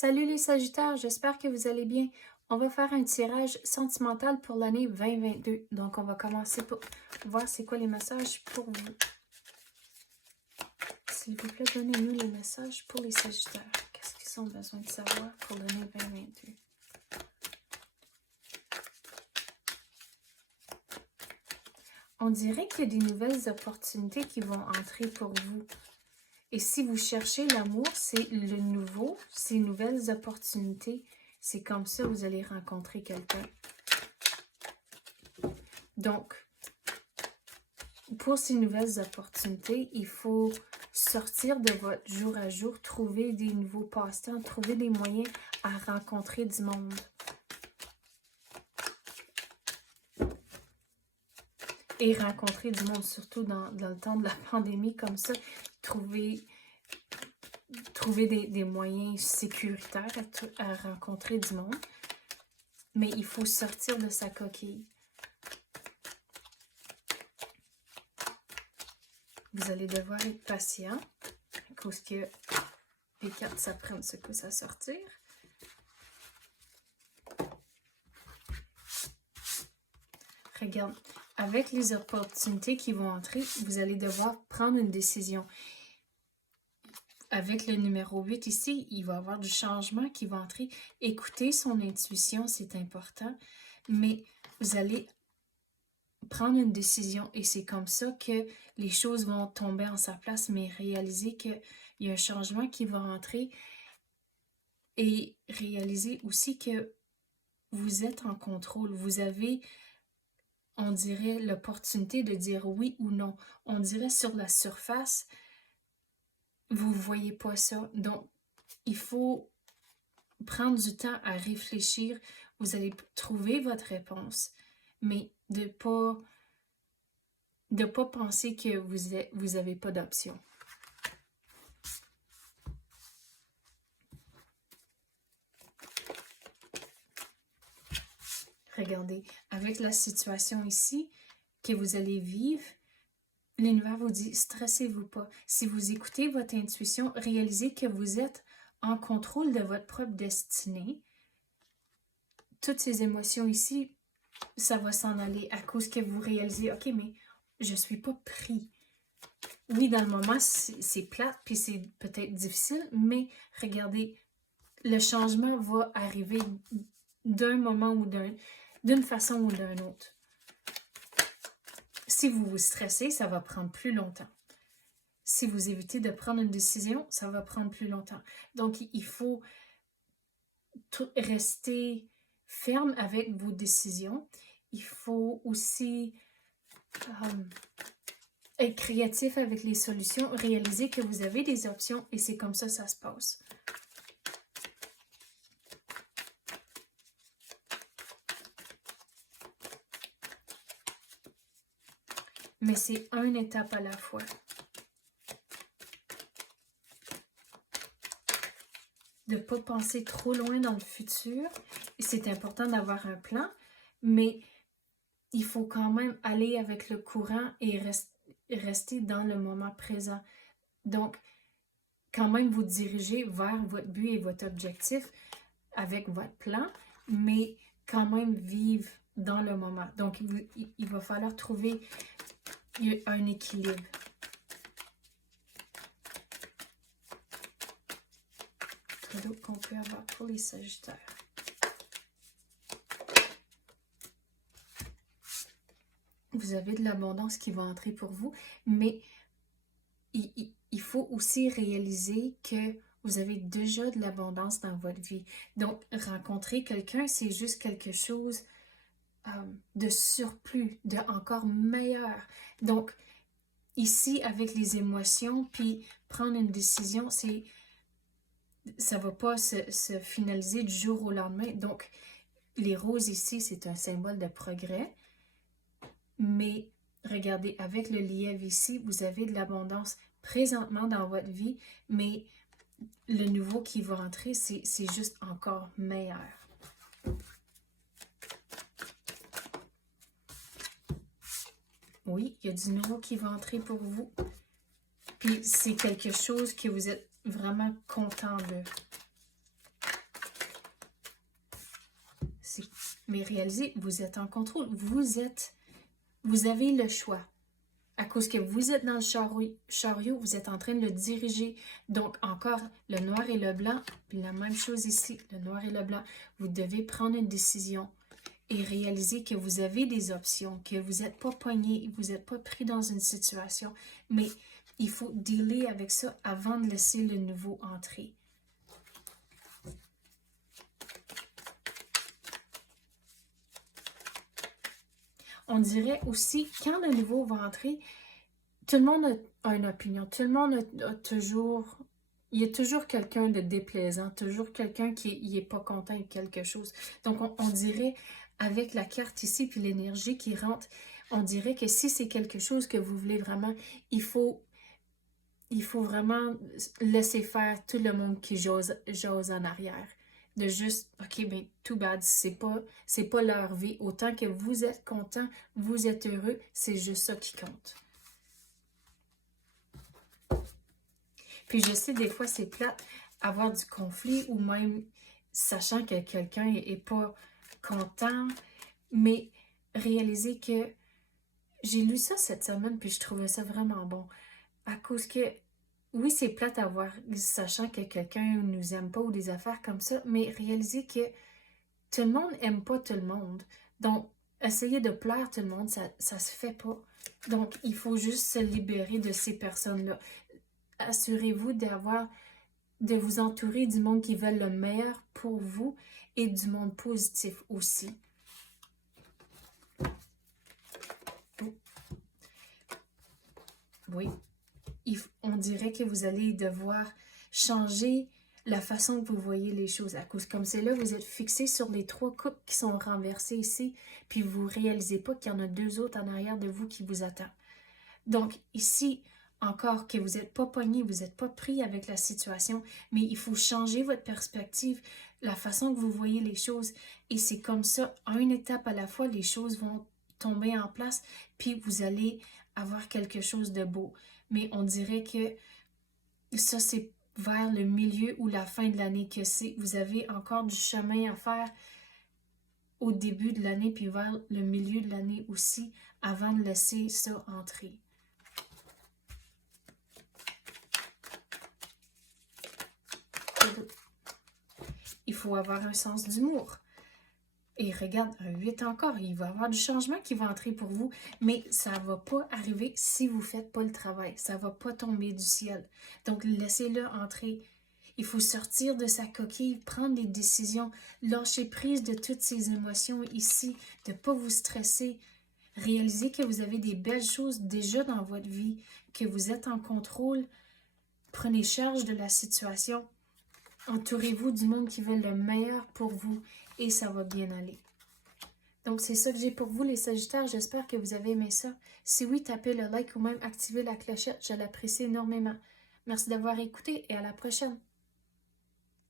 Salut les Sagittaires, j'espère que vous allez bien. On va faire un tirage sentimental pour l'année 2022. Donc, on va commencer pour voir c'est quoi les messages pour vous. S'il vous plaît, donnez-nous les messages pour les Sagittaires. Qu'est-ce qu'ils ont besoin de savoir pour l'année 2022? On dirait qu'il y a des nouvelles opportunités qui vont entrer pour vous. Et si vous cherchez l'amour, c'est le nouveau, ces nouvelles opportunités. C'est comme ça que vous allez rencontrer quelqu'un. Donc, pour ces nouvelles opportunités, il faut sortir de votre jour à jour, trouver des nouveaux passe-temps, trouver des moyens à rencontrer du monde. Et rencontrer du monde, surtout dans le temps de la pandémie comme ça, trouver des moyens sécuritaires à rencontrer du monde. Mais il faut sortir de sa coquille. Vous allez devoir être patient, à cause que les cartes s'apprennent ce que ça sortir. Regarde, avec les opportunités qui vont entrer, vous allez devoir prendre une décision. Avec le numéro 8 ici, il va y avoir du changement qui va entrer. Écoutez son intuition, c'est important, mais vous allez prendre une décision et c'est comme ça que les choses vont tomber en sa place, mais réalisez qu'il y a un changement qui va entrer et réalisez aussi que vous êtes en contrôle. Vous avez, on dirait, l'opportunité de dire oui ou non. On dirait sur la surface, vous ne voyez pas ça. Donc, il faut prendre du temps à réfléchir. Vous allez trouver votre réponse, mais de pas penser que vous avez pas d'option. Regardez, avec la situation ici que vous allez vivre, l'univers vous dit, stressez-vous pas. Si vous écoutez votre intuition, réalisez que vous êtes en contrôle de votre propre destinée. Toutes ces émotions ici, ça va s'en aller à cause que vous réalisez, ok, mais je suis pas pris. Oui, dans le moment, c'est plate, puis c'est peut-être difficile, mais regardez, le changement va arriver d'un moment ou d'une façon ou d'une autre. Si vous vous stressez, ça va prendre plus longtemps. Si vous évitez de prendre une décision, ça va prendre plus longtemps. Donc, il faut rester ferme avec vos décisions. Il faut aussi être créatif avec les solutions, réaliser que vous avez des options et c'est comme ça se passe. Mais c'est une étape à la fois. De ne pas penser trop loin dans le futur. C'est important d'avoir un plan, mais il faut quand même aller avec le courant et rester dans le moment présent. Donc, quand même vous diriger vers votre but et votre objectif avec votre plan, mais quand même vivre dans le moment. Donc, il va falloir trouver un équilibre. Cadeau qu'on peut avoir pour les Sagittaires. Vous avez de l'abondance qui va entrer pour vous, mais il faut aussi réaliser que vous avez déjà de l'abondance dans votre vie. Donc, rencontrer quelqu'un, c'est juste quelque chose de surplus, de encore meilleur. Donc, ici, avec les émotions, puis prendre une décision, ça ne va pas se finaliser du jour au lendemain. Donc, les roses ici, c'est un symbole de progrès. Mais regardez, avec le lièvre ici, vous avez de l'abondance présentement dans votre vie, mais le nouveau qui va entrer, c'est juste encore meilleur. Oui, il y a du nouveau qui va entrer pour vous. Puis c'est quelque chose que vous êtes vraiment content de. Mais réalisez, vous êtes en contrôle. Vous avez le choix. À cause que vous êtes dans le chariot, vous êtes en train de le diriger. Donc, encore, le noir et le blanc, puis la même chose ici, le noir et le blanc. Vous devez prendre une décision et réaliser que vous avez des options, que vous n'êtes pas pogné, vous n'êtes pas pris dans une situation. Mais il faut dealer avec ça avant de laisser le nouveau entrer. On dirait aussi, quand le nouveau va entrer, tout le monde a une opinion. Tout le monde a toujours... Il y a toujours quelqu'un de déplaisant, toujours quelqu'un qui n'est pas content de quelque chose. Donc, on dirait, avec la carte ici, puis l'énergie qui rentre, on dirait que si c'est quelque chose que vous voulez vraiment, il faut vraiment laisser faire tout le monde qui jase en arrière. De juste, OK, ben, too bad, c'est pas leur vie. Autant que vous êtes content, vous êtes heureux, c'est juste ça qui compte. Puis je sais, des fois, c'est plate avoir du conflit ou même sachant que quelqu'un est pas content, mais réaliser que j'ai lu ça cette semaine puis je trouvais ça vraiment bon. À cause que, oui, c'est plate à voir, sachant que quelqu'un nous aime pas ou des affaires comme ça, mais réaliser que tout le monde aime pas tout le monde. Donc, essayer de plaire tout le monde, ça se fait pas. Donc, il faut juste se libérer de ces personnes-là. Assurez-vous de vous entourer du monde qui veut le meilleur pour vous et du monde positif aussi. Oui, on dirait que vous allez devoir changer la façon que vous voyez les choses. À cause comme c'est là, vous êtes fixé sur les 3 coupes qui sont renversées ici, puis vous ne réalisez pas qu'il y en a 2 autres en arrière de vous qui vous attendent. Donc ici, encore que vous n'êtes pas pogné, vous n'êtes pas pris avec la situation, mais il faut changer votre perspective, la façon que vous voyez les choses. Et c'est comme ça, une étape à la fois, les choses vont tomber en place, puis vous allez avoir quelque chose de beau. Mais on dirait que ça, c'est vers le milieu ou la fin de l'année que c'est. Vous avez encore du chemin à faire au début de l'année, puis vers le milieu de l'année aussi, avant de laisser ça entrer. Il faut avoir un sens d'humour. Et regarde, un 8 encore, il va y avoir du changement qui va entrer pour vous, mais ça ne va pas arriver si vous ne faites pas le travail. Ça ne va pas tomber du ciel. Donc, laissez-le entrer. Il faut sortir de sa coquille, prendre des décisions, lâcher prise de toutes ces émotions ici, de ne pas vous stresser. Réalisez que vous avez des belles choses déjà dans votre vie, que vous êtes en contrôle. Prenez charge de la situation. Entourez-vous du monde qui veut le meilleur pour vous et ça va bien aller. Donc, c'est ça que j'ai pour vous, les Sagittaires. J'espère que vous avez aimé ça. Si oui, tapez le like ou même activez la clochette. Je l'apprécie énormément. Merci d'avoir écouté et à la prochaine.